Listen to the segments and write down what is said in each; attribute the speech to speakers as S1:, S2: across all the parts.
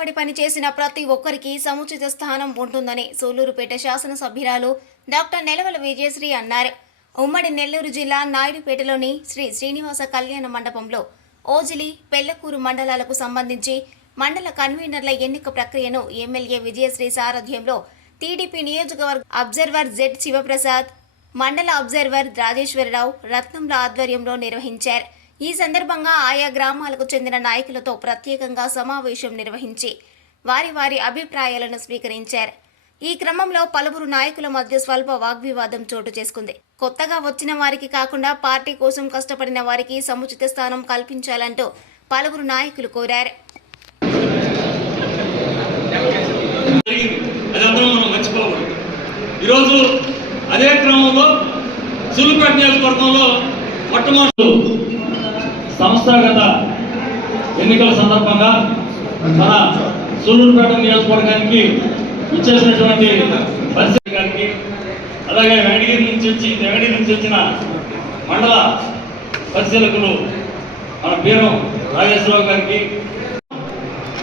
S1: కష్టపడి పనిచేసిన ప్రతి ఒక్కరికి సముచిత స్థానం ఉంటుందని సూలూరుపేట శాసనసభ్యురాలు డాక్టర్ నెలవల విజయశ్రీ అన్నారు. ఉమ్మడి నెల్లూరు జిల్లా నాయుడుపేటలోని శ్రీ శ్రీనివాస కళ్యాణ మండపంలో ఓజిలి పెళ్ళకూరు మండలాలకు సంబంధించి మండల కన్వీనర్ల ఎన్నిక ప్రక్రియను ఎమ్మెల్యే విజయశ్రీ సారథ్యంలో టీడీపీ నియోజకవర్గ అబ్జర్వర్ జెడ్ శివప్రసాద్ మండల అబ్జర్వర్ రాజేశ్వరరావు రత్నంల ఆధ్వర్యంలో నిర్వహించారు. ఈ సందర్భంగా ఆయా గ్రామాలకు చెందిన నాయకులతో ప్రత్యేకంగా సమావేశం నిర్వహించి వారి వారి అభిప్రాయాలను స్వీకరించారు. ఈ క్రమంలో పలువురు నాయకుల మధ్య స్వల్ప వాగ్వివాదం చోటు చేసుకుంది. కొత్తగా వచ్చిన వారికి కాకుండా పార్టీ కోసం కష్టపడిన వారికి సముచిత స్థానం కల్పించాలంటూ పలువురు నాయకులు కోరారు.
S2: ఈరోజు అదే క్రమంలో సులుపేట నియోజకవర్గంలో మొట్టమొదటి సంస్థాగత ఎన్నికల సందర్భంగా మన సూళ్ళూరుపేట నియోజకవర్గానికి ఇచ్చేసినటువంటి పరిస్థితి గారికి అలాగే వెంకటగిరి నుంచి వచ్చి వెంకటగిరి నుంచి వచ్చిన మండల పరిశీలకులు మన బీరం రాజేశ్వరరావు గారికి.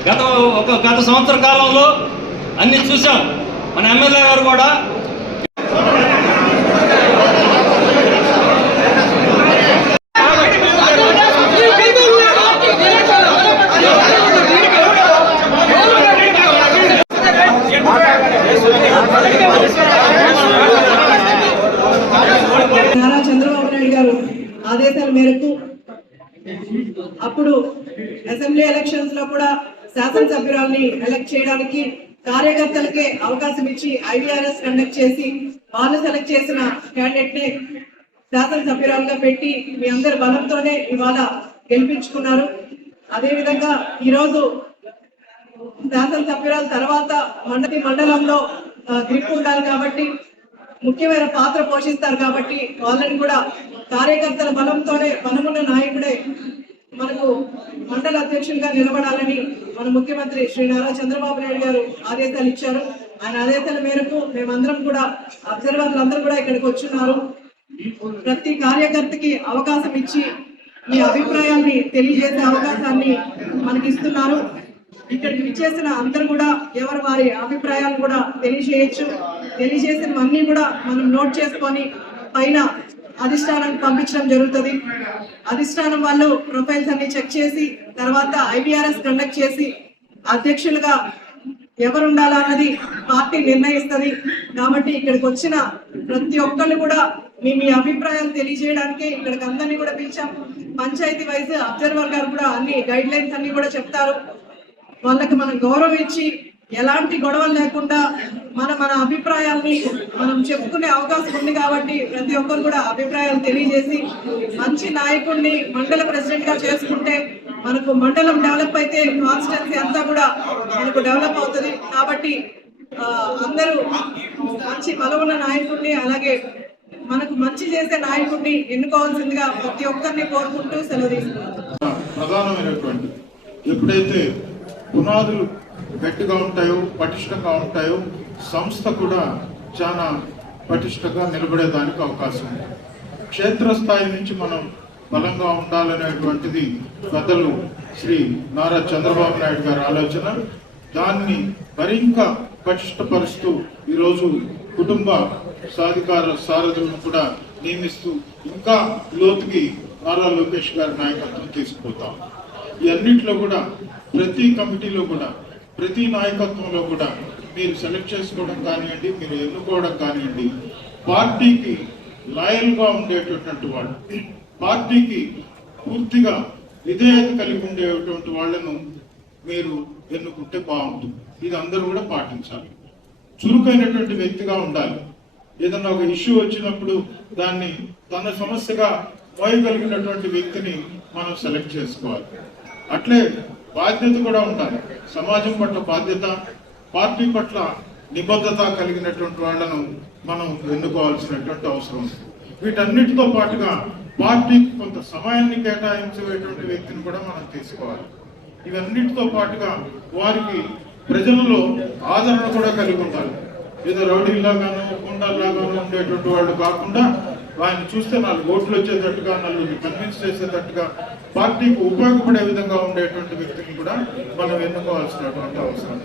S2: గత ఒక గత సంవత్సర కాలంలో అన్ని చూసాం మన ఎమ్మెల్యే గారు కూడా
S3: నారా చంద్రబాబు నాయుడు గారు ఆదేశాల మేరకు అప్పుడు అసెంబ్లీ ఎలక్షన్స్లో కూడా శాసనసభ్యురాల్ని ఎలక్ట్ చేయడానికి కార్యకర్తలకే అవకాశం ఇచ్చి ఐవీఆర్ఎస్ కండక్ట్ చేసి వాళ్ళు సెలెక్ట్ చేసిన క్యాండిడేట్ని శాసనసభ్యురాలుగా పెట్టి మీ అందరి బలంతోనే ఇవాళ గెలిపించుకున్నారు. అదేవిధంగా ఈరోజు శాసనసభ్యురాల తర్వాత మండలి మండలంలో గ్రిప్ ఉండాలి కాబట్టి ముఖ్యమైన పాత్ర పోషిస్తారు కాబట్టి వాళ్ళని కూడా కార్యకర్తల బలంతోనే బలమున్న నాయకుడే మనకు మండల అధ్యక్షులుగా నిలబడాలని మన ముఖ్యమంత్రి శ్రీ నారా చంద్రబాబు నాయుడు గారు ఆదేశాలు ఇచ్చారు. ఆయన ఆదేశాల మేరకు మేమందరం కూడా అబ్జర్వర్లు అందరూ కూడా ఇక్కడికి వచ్చున్నారు. ప్రతి కార్యకర్తకి అవకాశం ఇచ్చి మీ అభిప్రాయాన్ని తెలియజేసే అవకాశాన్ని మనకి ఇస్తున్నారు ఇక్కడికి విచ్చేసిన అందరూ కూడా ఎవరు వారి అభిప్రాయాలు కూడా తెలియజేయచ్చు. తెలియజేసినవన్నీ కూడా మనం నోట్ చేసుకొని పైన అధిష్టానానికి పంపించడం జరుగుతుంది. అధిష్టానం వాళ్ళు ప్రొఫైల్స్ అన్ని చెక్ చేసి తర్వాత ఐబిఆర్ఎస్ కండక్ట్ చేసి అధ్యక్షులుగా ఎవరు ఉండాలా అన్నది పార్టీ నిర్ణయిస్తుంది. కాబట్టి ఇక్కడికి వచ్చిన ప్రతి ఒక్కళ్ళు కూడా మీ మీ అభిప్రాయాలు తెలియజేయడానికి ఇక్కడికి అందరినీ కూడా పిలిచాం. పంచాయతీ వైజ్ అబ్జర్వర్ గారు కూడా అన్ని గైడ్ లైన్స్ అన్ని కూడా చెప్తారు. వాళ్ళకి మనం గౌరవం ఇచ్చి ఎలాంటి గొడవలు లేకుండా మన మన అభిప్రాయాల్ని మనం చెప్పుకునే అవకాశం ఉంది కాబట్టి ప్రతి ఒక్కరు కూడా అభిప్రాయాలు తెలియజేసి మంచి నాయకుడిని మండల ప్రెసిడెంట్గా చేసుకుంటే మనకు మండలం డెవలప్ అయితే కాన్స్టిట్యున్సీ అంతా కూడా మనకు డెవలప్ అవుతుంది. కాబట్టి అందరూ మంచి బలమున్న నాయకుడిని అలాగే మనకు మంచి చేసే నాయకుడిని ఎన్నుకోవాల్సిందిగా ప్రతి ఒక్కరిని కోరుకుంటూ సెలవు తీసుకుంటాం
S4: ప్రధానమైనటువంటి ఎప్పుడైతే పునాదులు గట్టిగా ఉంటాయో పటిష్టంగా ఉంటాయో సంస్థ కూడా చాలా పటిష్టంగా నిలబడేదానికి అవకాశం ఉంది. క్షేత్రస్థాయి నుంచి మనం బలంగా ఉండాలనేటువంటిది పెద్దలు శ్రీ నారా చంద్రబాబు నాయుడు గారి ఆలోచన. దాన్ని మరింత పటిష్టపరుస్తూ ఈరోజు కుటుంబ సాధికార సారథులను కూడా నియమిస్తూ ఇంకా లోతుకి నారా లోకేష్ గారి నాయకత్వం తీసుకుపోతాం. ఇవన్నింటిలో కూడా ప్రతి కమిటీలో కూడా ప్రతి నాయకత్వంలో కూడా మీరు సెలెక్ట్ చేసుకోవడం కానివ్వండి మీరు ఎన్నుకోవడం కానివ్వండి పార్టీకి లాయల్గా ఉండేటటువంటి వాళ్ళు పార్టీకి పూర్తిగా విధేయత కలిగి ఉండేటువంటి వాళ్ళను మీరు ఎన్నుకుంటే బాగుంటుంది. ఇది అందరూ కూడా పాటించాలి. చురుకైనటువంటి వ్యక్తిగా ఉండాలి. ఏదన్నా ఒక ఇష్యూ వచ్చినప్పుడు దాన్ని తన సమస్యగా మోయగలిగినటువంటి వ్యక్తిని మనం సెలెక్ట్ చేసుకోవాలి. అట్లే బాధ్యత కూడా ఉండాలి. సమాజం పట్ల బాధ్యత పార్టీ పట్ల నిబద్ధత కలిగినటువంటి వాళ్ళను మనం ఎన్నుకోవాల్సినటువంటి అవసరం ఉంది. వీటన్నిటితో పాటుగా పార్టీకి కొంత సమయాన్ని కేటాయించేటువంటి వ్యక్తిని కూడా మనం తీసుకోవాలి. ఇవన్నిటితో పాటుగా వారికి ప్రజలలో ఆదరణ కూడా కలిగి ఉండాలి. ఏదో రౌడీలాగానో గుండాలాగానో ఉండేటువంటి వాళ్ళు కాకుండా ఆయన చూస్తే నాలుగు ఓట్లు వచ్చేటట్టుగా నలుగురిని కన్విన్స్ చేసేటట్టుగా పార్టీకి ఉపయోగపడే విధంగా ఉండేటువంటి వ్యక్తిని కూడా మనం ఎన్నుకోవాల్సినటువంటి అవసరం.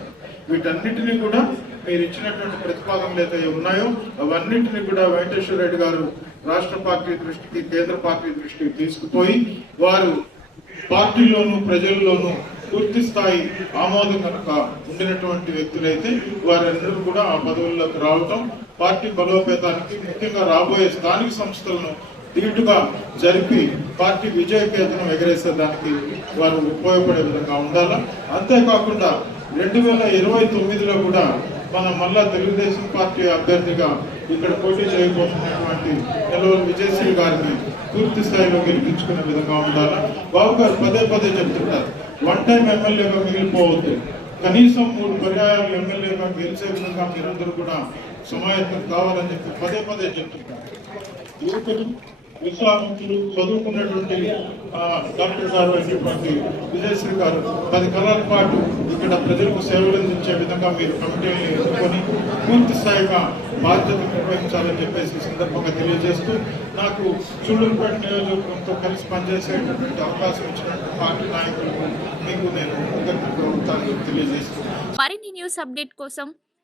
S4: వీటన్నిటిని కూడా మీరు ఇచ్చినటువంటి ప్రతిపాదనలు అయితే ఉన్నాయో అవన్నింటినీ కూడా వెంకటేశ్వర రెడ్డి గారు రాష్ట్ర పార్టీ దృష్టికి కేంద్ర పార్టీ దృష్టికి తీసుకుపోయి వారు పార్టీలోను ప్రజల్లోనూ పూర్తి స్థాయి ఆమోదం కనుక ఉండినటువంటి వ్యక్తులైతే వారందరూ కూడా ఆ పదవుల్లోకి రావటం పార్టీ బలోపేతానికి ముఖ్యంగా రాబోయే స్థానిక సంస్థలను దీటుగా జరిపి పార్టీ విజయకేతనం ఎగరేసేదానికి వారు ఉపయోగపడే విధంగా ఉండాలా? అంతేకాకుండా రెండు వేల ఇరవై తొమ్మిదిలో కూడా మనం మళ్ళా తెలుగుదేశం పార్టీ అభ్యర్థిగా ఇక్కడ పోటీ చేయబోతున్నటువంటి నెలవల్ విజయశ్రీ గారిని పూర్తి స్థాయిలో గెలిపించుకునే విధంగా ఉండాలా? బాబు గారు పదే పదే చెప్తుంటారు. వన్ టైం ఎమ్మెల్యేగా మిగిలిపోవద్దు. కనీసం మూడు పర్యాయాలు ఎమ్మెల్యేగా గెలిచే విధంగా మీరందరూ కూడా సమాయత్తం కావాలని చెప్పి పదే పదే చెప్తున్నారు యువకులు విశ్వామిత్రులు చదువుకున్నటువంటి డాక్టర్ గారు అయినటువంటి విజయశ్రీ గారు పది కాలాల పాటు ఇక్కడ ప్రజలకు సేవలు అందించే విధంగా మీరు కమిటీని ఎన్నుకొని పూర్తి స్థాయిగా బాధ్యత నిర్వహించాలని చెప్పేసి సందర్భంగా తెలియజేస్తూ నాకు చుళ్ళూరుపేట నియోజకవర్గంతో కలిసి పనిచేసేటటువంటి అవకాశం ఇచ్చినటువంటి పార్టీ నాయకులకు మీకు నేను కృతజ్ఞతలు ఉంటానని తెలియజేస్తున్నాను
S5: మరిన్ని న్యూస్ అప్డేట్ కోసం